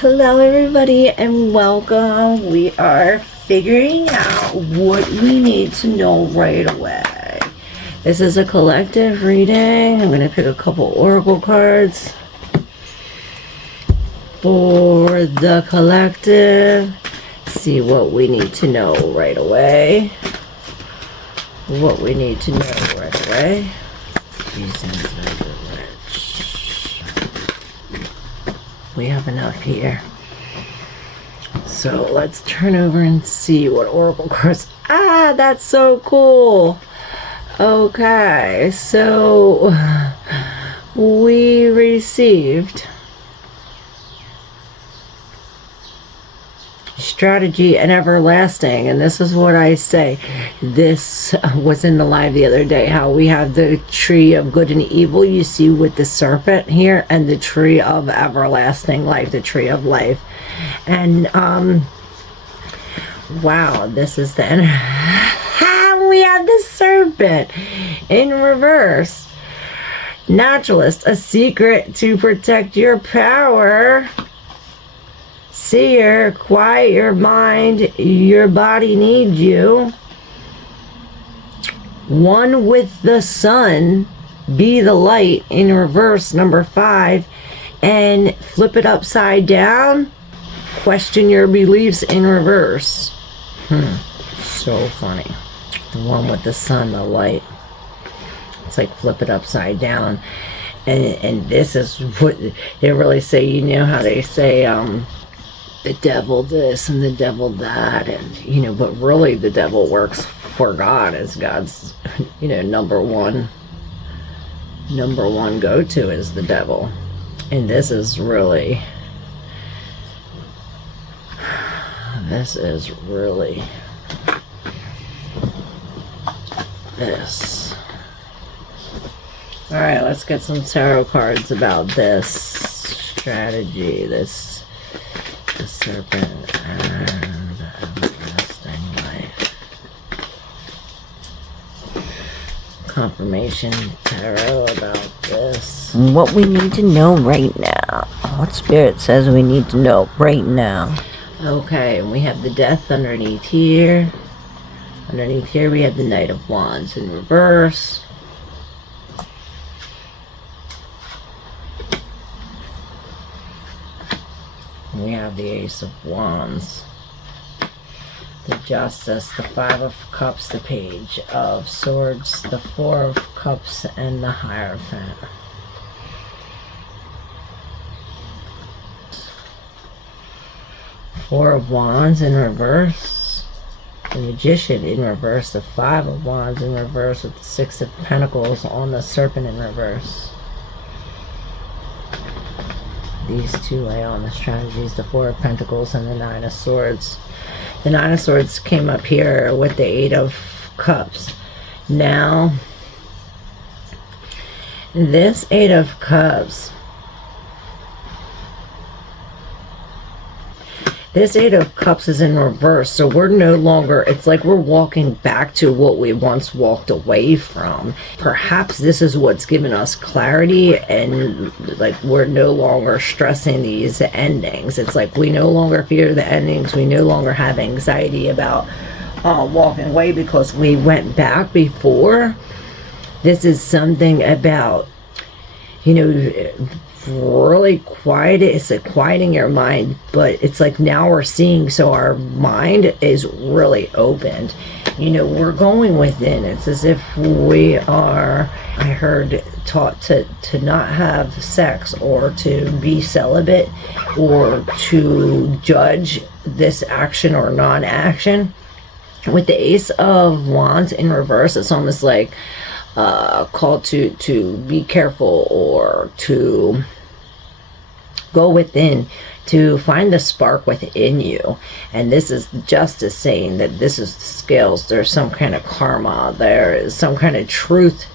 Hello everybody and welcome. We are figuring out what we need to know right away. This is a collective reading. I'm going to pick a couple oracle cards for the collective. See what we need to know right away. What we need to know right away. Reasons of the rich. We have enough here. So let's turn over and see what oracle cards. Ah, that's so cool. Okay, so we received strategy and everlasting, and this is what I say. This was in the live the other day, how we have the tree of good and evil, you see, with the serpent here, and the tree of everlasting life, the tree of life. And wow, this is the we have the serpent in reverse. Naturalist, a secret to protect your power. Seer, quiet your mind, your body needs you. One with the sun, be the light in reverse, number 5. And flip it upside down, question your beliefs in reverse. So funny. The one with the sun, the light. It's like flip it upside down. And this is what they really say, you know how they say, the devil this and the devil that, and you know, but really the devil works for God, as God's, you know, number one go-to is the devil. And this is really this. All right, let's get some tarot cards about this strategy, the serpent and the everlasting life. Confirmation tarot about this. What we need to know right now. What Spirit says we need to know right now. Okay, and we have the death underneath here. Underneath here we have the Knight of Wands in reverse. We have the Ace of Wands, the Justice, the 5 of Cups, the Page of Swords, the 4 of Cups, and the Hierophant. Four of Wands in reverse, the Magician in reverse, the 5 of Wands in reverse with the 6 of Pentacles on the Serpent in reverse. These two lay on the strategies, the 4 of Pentacles and the 9 of Swords. The 9 of Swords came up here with the 8 of Cups. Now, this 8 of Cups, this 8 of Cups is in reverse, so we're no longer, it's like we're walking back to what we once walked away from. Perhaps this is what's given us clarity, and like we're no longer stressing these endings. It's like we no longer fear the endings. We no longer have anxiety about walking away because we went back before. This is something about, you know, really quiet. It's like quieting your mind, but it's like now we're seeing, so our mind is really opened. You know, we're going within. It's as if we are, I heard, taught to not have sex, or to be celibate, or to judge this action or non-action. With the Ace of Wands in reverse, it's almost like call to be careful, or to go within, to find the spark within you. And this is Justice saying that this is the scales. There's some kind of karma. There is some kind of truth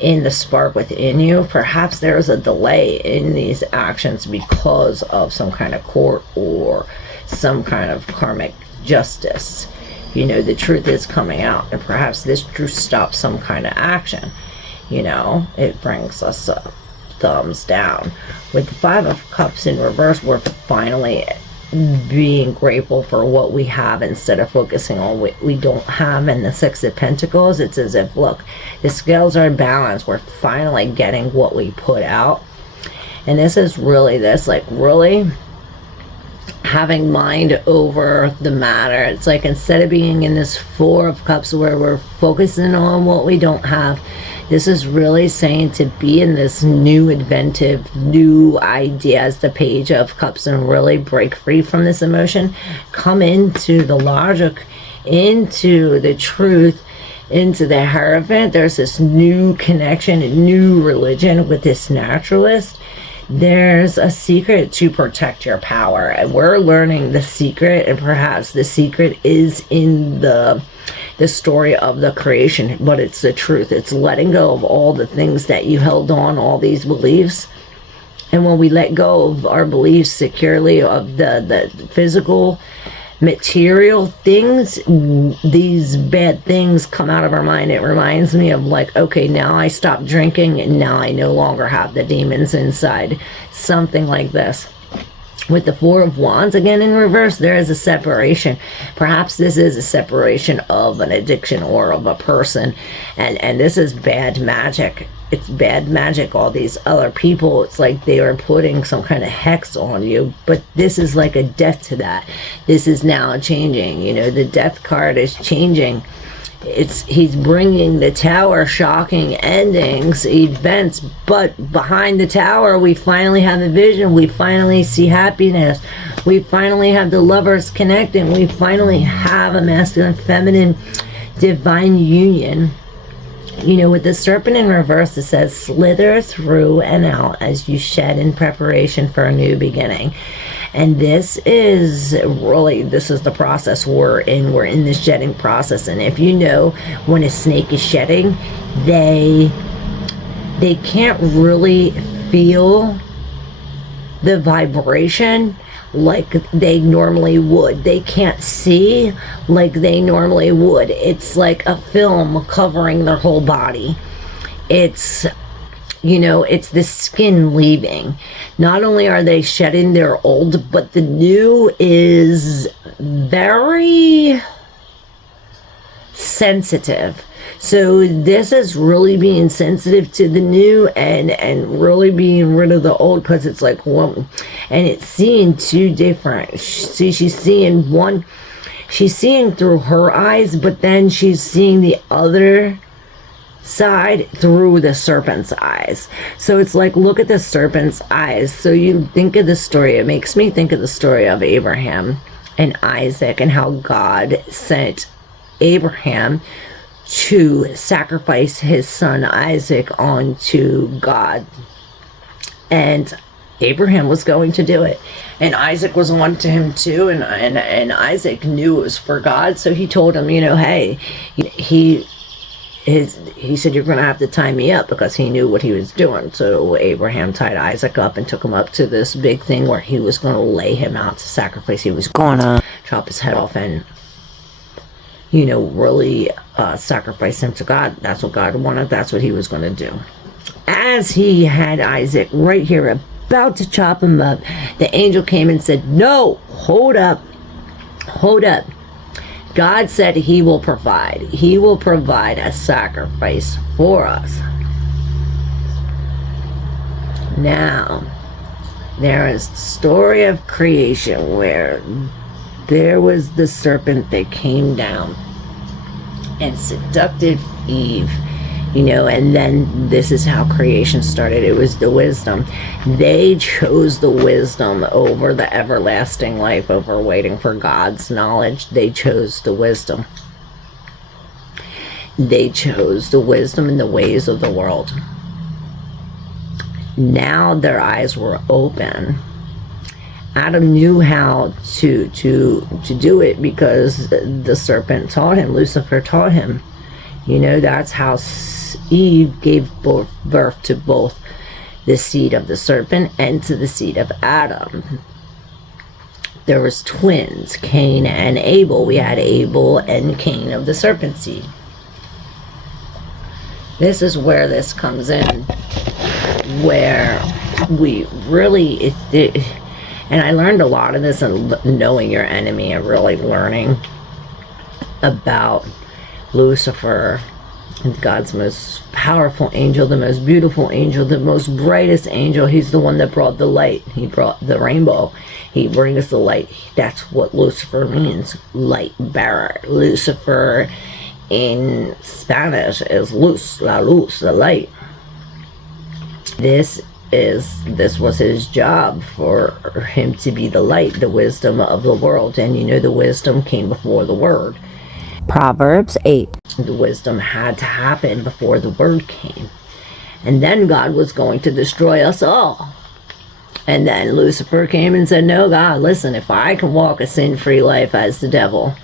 in the spark within you. Perhaps there's a delay in these actions because of some kind of court or some kind of karmic justice. You know, the truth is coming out, and perhaps this truth stops some kind of action. You know, it brings us up thumbs down. With the Five of Cups in reverse, we're finally being grateful for what we have instead of focusing on what we don't have. And the Six of Pentacles, it's as if, look, the scales are in balance. We're finally getting what we put out. And this is really this, like, really having mind over the matter. It's like, instead of being in this Four of Cups where we're focusing on what we don't have, this is really saying to be in this new inventive, new ideas, the Page of Cups, and really break free from this emotion, come into the logic, into the truth, into the Hierophant. There's this new connection, a new religion with this naturalist. There's a secret to protect your power, and we're learning the secret, and perhaps the secret is in the story of the creation, but it's the truth. It's letting go of all the things that you held on, all these beliefs. And when we let go of our beliefs securely, of the physical material things, these bad things come out of our mind. It reminds me of, like, okay, now I stopped drinking and now I no longer have the demons inside. Something like this. With the Four of Wands again in reverse, there is a separation. Perhaps this is a separation of an addiction or of a person, and this is bad magic. It's bad magic. All these other people, it's like they are putting some kind of hex on you, but this is like a death to that. This is now changing. You know, the Death card is changing. He's bringing the Tower, shocking endings, events, but behind the Tower we finally have a vision. We finally see happiness. We finally have the lovers connecting. We finally have a masculine feminine divine union. You know, with the Serpent in reverse, it says, slither through and out as you shed in preparation for a new beginning. And this is really, this is the process we're in. We're in this shedding process. And if you know, when a snake is shedding, they can't really feel the vibration like they normally would. They can't see like they normally would. It's like a film covering their whole body. It's, you know, it's the skin leaving. Not only are they shedding their old, but the new is very sensitive. So this is really being sensitive to the new and really being rid of the old, because it's like one, and it's seeing two different. See, she's seeing one, she's seeing through her eyes, but then she's seeing the other side through the serpent's eyes. So it's like, look at the serpent's eyes. So you think of the story, it makes me think of the story of Abraham and Isaac, and how God sent Abraham to sacrifice his son Isaac onto God. And Abraham was going to do it, and Isaac was on to him too, and Isaac knew it was for God. So he told him, you know, hey, he said, you're going to have to tie me up, because he knew what he was doing. So Abraham tied Isaac up and took him up to this big thing where he was going to lay him out to sacrifice. He was going to chop his head off and, you know, really sacrifice him to God. That's what God wanted. That's what he was going to do. As he had Isaac right here about to chop him up, the angel came and said, no, hold up. God said he will provide. He will provide a sacrifice for us. Now, there is the story of creation where there was the serpent that came down and seduced Eve, you know, and then this is how creation started. It was the wisdom. They chose the wisdom over the everlasting life, over waiting for God's knowledge. They chose the wisdom. They chose the wisdom and the ways of the world. Now their eyes were open. Adam knew how to do it, because the serpent taught him, Lucifer taught him. You know, that's how Eve gave birth to both the seed of the serpent and to the seed of Adam. There was twins, Cain and Abel. We had Abel and Cain of the serpent seed. This is where this comes in. where we really, and I learned a lot of this in knowing your enemy and really learning about Lucifer, God's most powerful angel, the most beautiful angel, the most brightest angel. He's the one that brought the light. He brought the rainbow. He brings the light. That's what Lucifer means, light bearer. Lucifer in Spanish is luz, la luz, the light. This was his job, for him to be the light, the wisdom of the world. And you know, the wisdom came before the word. Proverbs 8. The wisdom had to happen before the word came. And then God was going to destroy us all. And then Lucifer came and said, no, God, listen, if I can walk a sin-free life as the devil,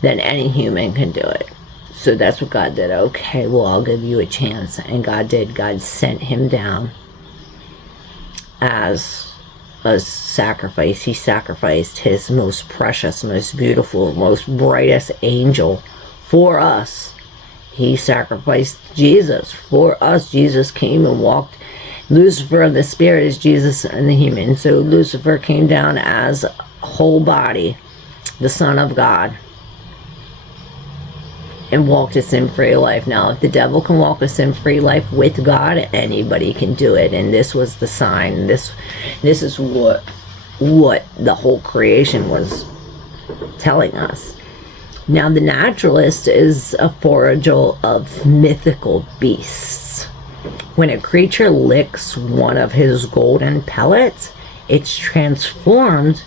then any human can do it. So that's what God did. Okay, well, I'll give you a chance. And God did. God sent him down as a sacrifice. He sacrificed his most precious, most beautiful, most brightest angel for us. He sacrificed Jesus for us. Jesus came and walked. Lucifer, the spirit, is Jesus and the human. So Lucifer came down as a whole body, the Son of God, and walked a sin-free life. Now, if the devil can walk a sin-free life with God, anybody can do it. And this was the sign. This is what the whole creation was telling us. Now, the naturalist is a forager of mythical beasts. When a creature licks one of his golden pellets, it's transformed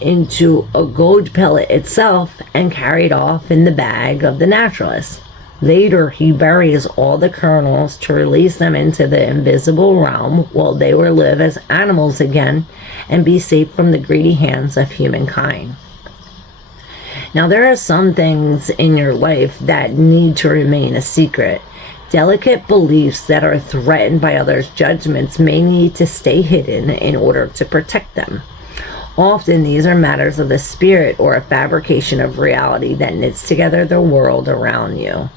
into a gold pellet itself and carried off in the bag of the naturalist. Later, he buries all the kernels to release them into the invisible realm, while they will live as animals again and be safe from the greedy hands of humankind. Now, there are some things in your life that need to remain a secret. Delicate beliefs that are threatened by others' judgments may need to stay hidden in order to protect them. Often these are matters of the spirit or a fabrication of reality that knits together the world around you,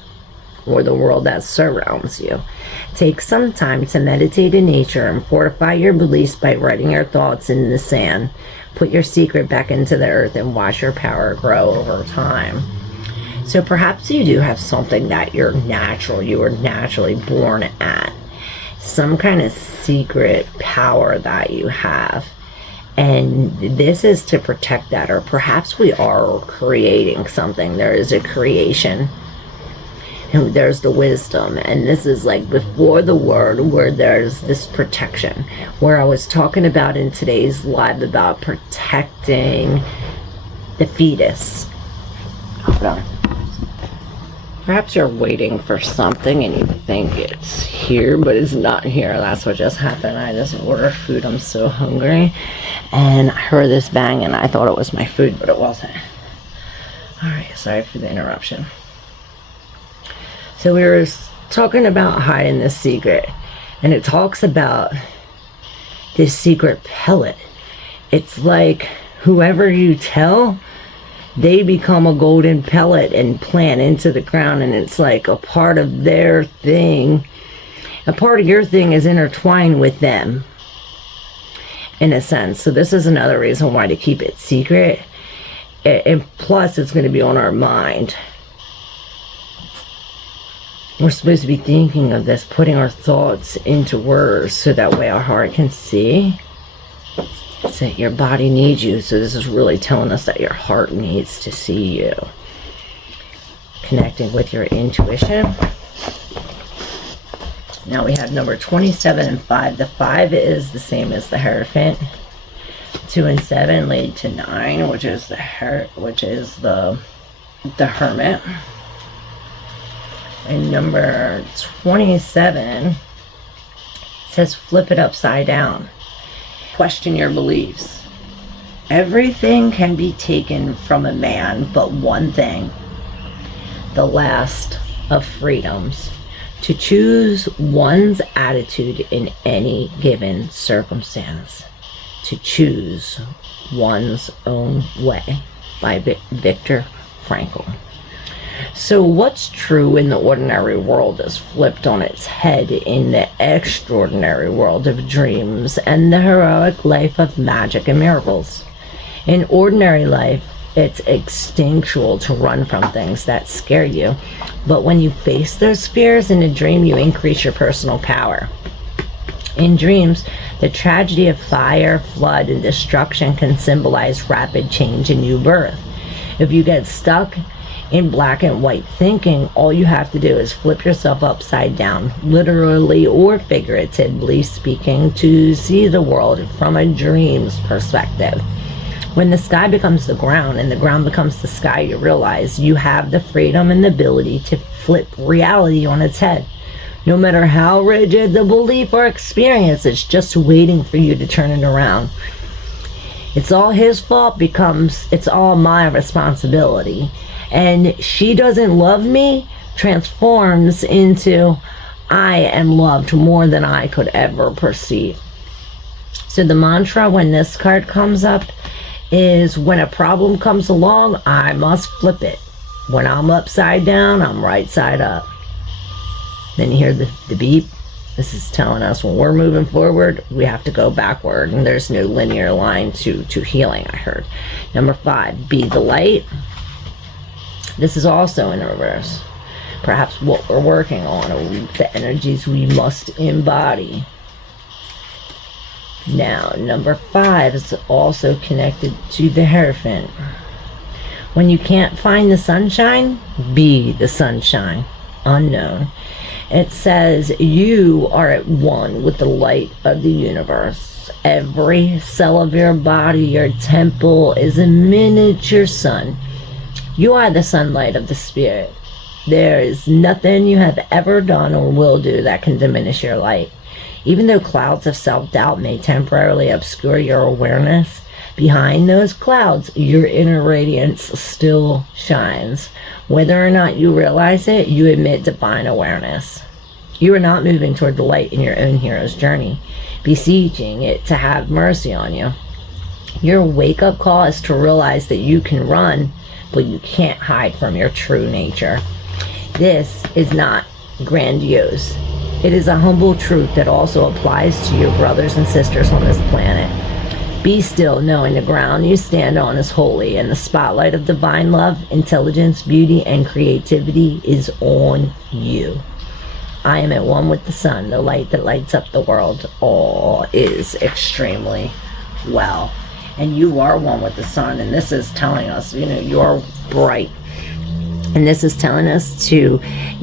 or the world that surrounds you. Take some time to meditate in nature and fortify your beliefs by writing your thoughts in the sand. Put your secret back into the earth and watch your power grow over time. So perhaps you do have something that you were naturally born at. Some kind of secret power that you have. And this is to protect that. Or perhaps we are creating something. There is a creation. And there's the wisdom. And this is like before the word, where there's this protection. Where I was talking about in today's live about protecting the fetus. Hold on. Perhaps you're waiting for something and you think it's here, but it's not here. That's what just happened. I just ordered food. I'm so hungry. And I heard this bang and I thought it was my food, but it wasn't. Alright, sorry for the interruption. So we were talking about hiding this secret. And it talks about this secret pellet. It's like whoever you tell, they become a golden pellet and plant into the ground, and it's like a part of their thing. A part of your thing is intertwined with them, in a sense. So this is another reason why to keep it secret. And plus, it's going to be on our mind. We're supposed to be thinking of this, putting our thoughts into words, so that way our heart can see. So your body needs you. So this is really telling us that your heart needs to see you. Connecting with your intuition. Now we have number 27 and 5. The 5 is the same as the Hierophant. 2 and 7 lead to 9, which is the Hermit. And number 27 says flip it upside down. Question your beliefs. Everything can be taken from a man but one thing, the last of freedoms, to choose one's attitude in any given circumstance, to choose one's own way, by Viktor Frankl. So what's true in the ordinary world is flipped on its head in the extraordinary world of dreams and the heroic life of magic and miracles. In ordinary life, it's instinctual to run from things that scare you. But when you face those fears in a dream, you increase your personal power. In dreams, the tragedy of fire, flood, and destruction can symbolize rapid change and new birth. If you get stuck in black and white thinking, all you have to do is flip yourself upside down, literally or figuratively speaking, to see the world from a dream's perspective. When the sky becomes the ground and the ground becomes the sky, you realize you have the freedom and the ability to flip reality on its head. No matter how rigid the belief or experience, it's just waiting for you to turn it around. It's all his fault becomes it's all my responsibility. And she doesn't love me transforms into I am loved more than I could ever perceive. So the mantra when this card comes up is, when a problem comes along, I must flip it. When I'm upside down, I'm right side up. Then you hear the beep. This is telling us when we're moving forward, we have to go backward, and there's no linear line to healing, I heard. Number 5, be the light. This is also in reverse. Perhaps what we're working on, or the energies we must embody. Now, number 5 is also connected to the Hierophant. When you can't find the sunshine, be the sunshine. Unknown. It says you are at one with the light of the universe. Every cell of your body, your temple, is a miniature sun. You are the sunlight of the spirit. There is nothing you have ever done or will do that can diminish your light. Even though clouds of self-doubt may temporarily obscure your awareness, behind those clouds, your inner radiance still shines. Whether or not you realize it, you emit divine awareness. You are not moving toward the light in your own hero's journey, beseeching it to have mercy on you. Your wake-up call is to realize that you can run, but you can't hide from your true nature. This is not grandiose. It is a humble truth that also applies to your brothers and sisters on this planet. Be still, knowing the ground you stand on is holy, and the spotlight of divine love, intelligence, beauty, and creativity is on you. I am at one with the sun, the light that lights up the world. All is extremely well. And you are one with the sun, and this is telling us, you're bright. And this is telling us to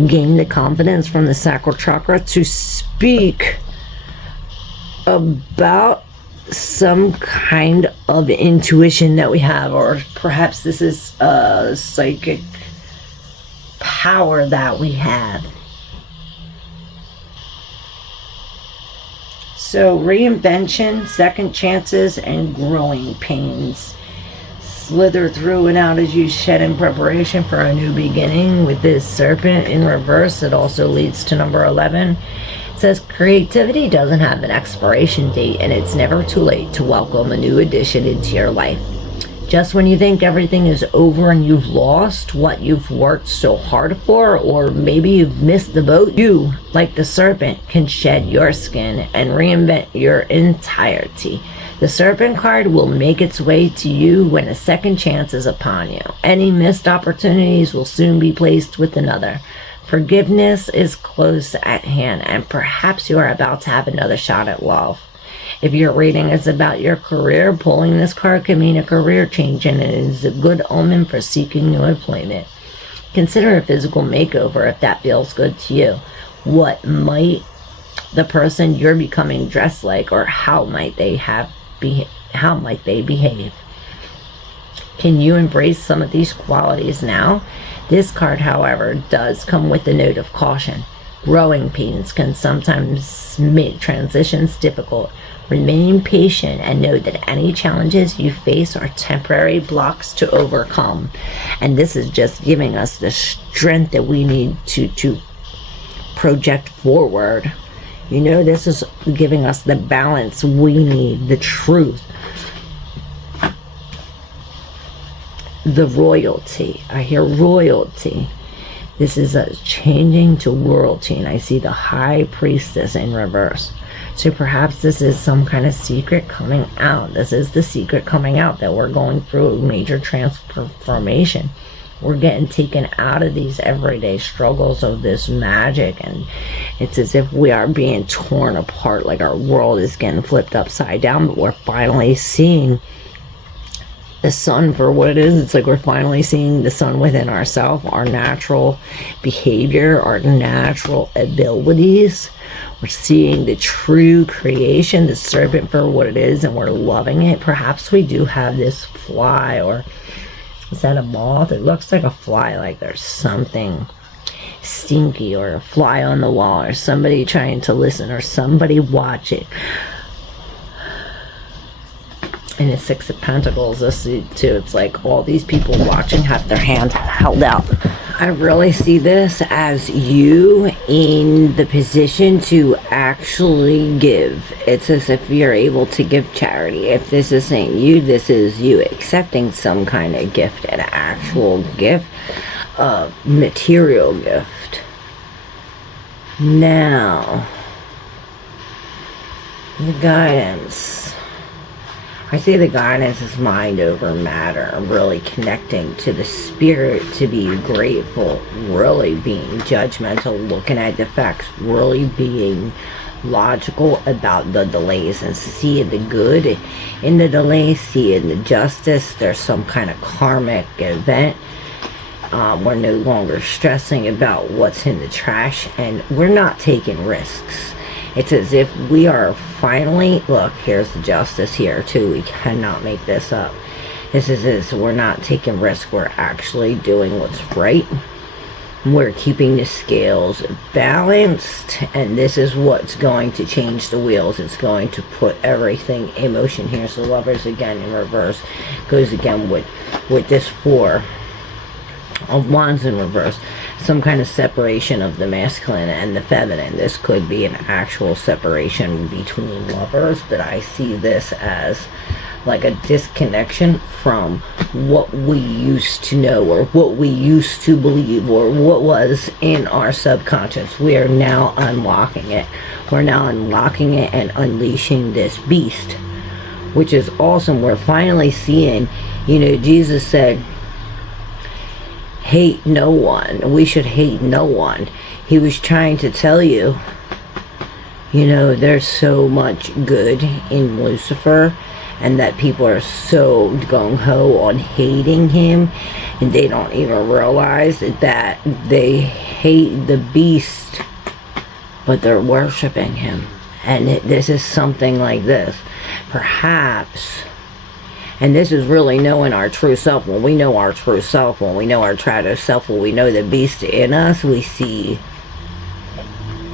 gain the confidence from the sacral chakra to speak about some kind of intuition that we have, or perhaps this is a psychic power that we have. So reinvention, second chances, and growing pains slither through and out as you shed in preparation for a new beginning. With this serpent in reverse, it also leads to number 11. It says creativity doesn't have an expiration date, and it's never too late to welcome a new addition into your life. Just when you think everything is over and you've lost what you've worked so hard for, or maybe you've missed the boat, you, like the serpent, can shed your skin and reinvent your entirety. The serpent card will make its way to you when a second chance is upon you. Any missed opportunities will soon be placed with another. Forgiveness is close at hand, and perhaps you are about to have another shot at love. If your reading is about your career, pulling this card can mean a career change, and it is a good omen for seeking new employment. Consider a physical makeover if that feels good to you. What might the person you're becoming dress like, or how might they behave? Can you embrace some of these qualities now? This card, however, does come with a note of caution. Growing pains can sometimes make transitions difficult. Remain patient and know that any challenges you face are temporary blocks to overcome. And this is just giving us the strength that we need to project forward. This is giving us the balance we need, the truth, the royalty. I hear royalty. This is us changing to royalty, and I see the high priestess in reverse. So perhaps this is some kind of secret coming out. This is the secret coming out, that we're going through a major transformation. We're getting taken out of these everyday struggles of this magic, and it's as if we are being torn apart, like our world is getting flipped upside down, but we're finally seeing the sun for what it is. It's like we're finally seeing the sun within ourselves, our natural behavior, our natural abilities. We're seeing the true creation, the serpent for what it is, and we're loving it. Perhaps we do have this fly, or is that a moth? It looks like a fly, like there's something stinky, or a fly on the wall, or somebody trying to listen, or somebody watching. And the Six of Pentacles, this too, it's like all these people watching have their hands held out. I really see this as you in the position to actually give. It's as if you're able to give charity. If this isn't you, this is you accepting some kind of gift, an actual gift, a material gift. Now, the guidance. I say the guidance is mind over matter, really connecting to the spirit, to be grateful, really being judgmental, looking at the facts, really being logical about the delays, and seeing the good in the delays, seeing the justice. There's some kind of karmic event. We're no longer stressing about what's in the trash, and we're not taking risks. It's as if we are finally, look, here's the justice here too. We cannot make this up. This is we're not taking risks. We're actually doing what's right. We're keeping the scales balanced, and this is what's going to change the wheels. It's going to put everything in motion. Here's the Lovers again in reverse. Goes again with this Four of Wands in reverse. Some kind of separation of the masculine and the feminine. This could be an actual separation between lovers, but I see this as like a disconnection from what we used to know, or what we used to believe, or what was in our subconscious. We are now unlocking it. We're now unlocking it and unleashing this beast, which is awesome. We're finally seeing, Jesus said, hate no one. We should hate no one. He was trying to tell you, there's so much good in Lucifer, and that people are so gung-ho on hating him, and they don't even realize that they hate the beast, but they're worshiping him. And this is something like this. Perhaps. And this is really knowing our true self. When we know our true self, when we know our shadow self, when we know the beast in us, we see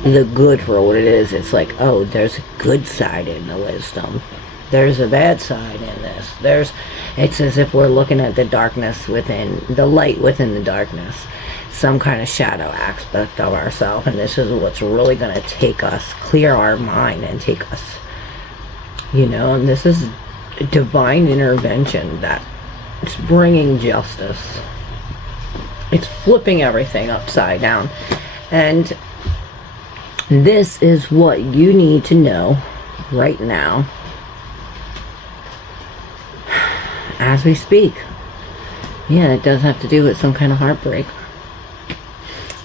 the good for what it is. It's like, oh, there's a good side in the wisdom. There's a bad side in this. It's as if we're looking at the darkness within, the light within the darkness. Some kind of shadow aspect of ourselves. And this is what's really going to take us, clear our mind and take us, and this is divine intervention that it's bringing justice. It's flipping everything upside down, and this is what you need to know right now as we speak. Yeah, it does have to do with some kind of heartbreak.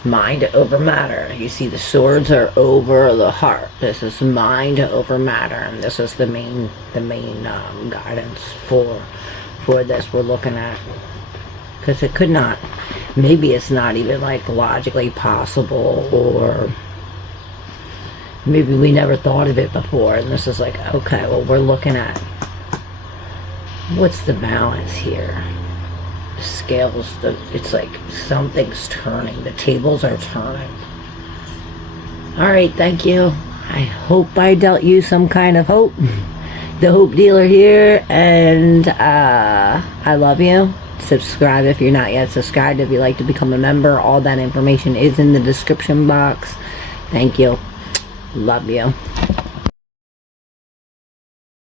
Mind over matter. You see the swords are over the heart. This is mind over matter, and this is the main guidance for this we're looking at. Because it could not, maybe it's not even like logically possible, or maybe we never thought of it before, and this is like, okay, well, we're looking at what's the balance here. Scales, it's like something's turning. The tables are turning. Alright, thank you. I hope I dealt you some kind of hope. The hope dealer here, and I love you. Subscribe if you're not yet subscribed. If you'd like to become a member, all that information is in the description box. Thank you. Love you.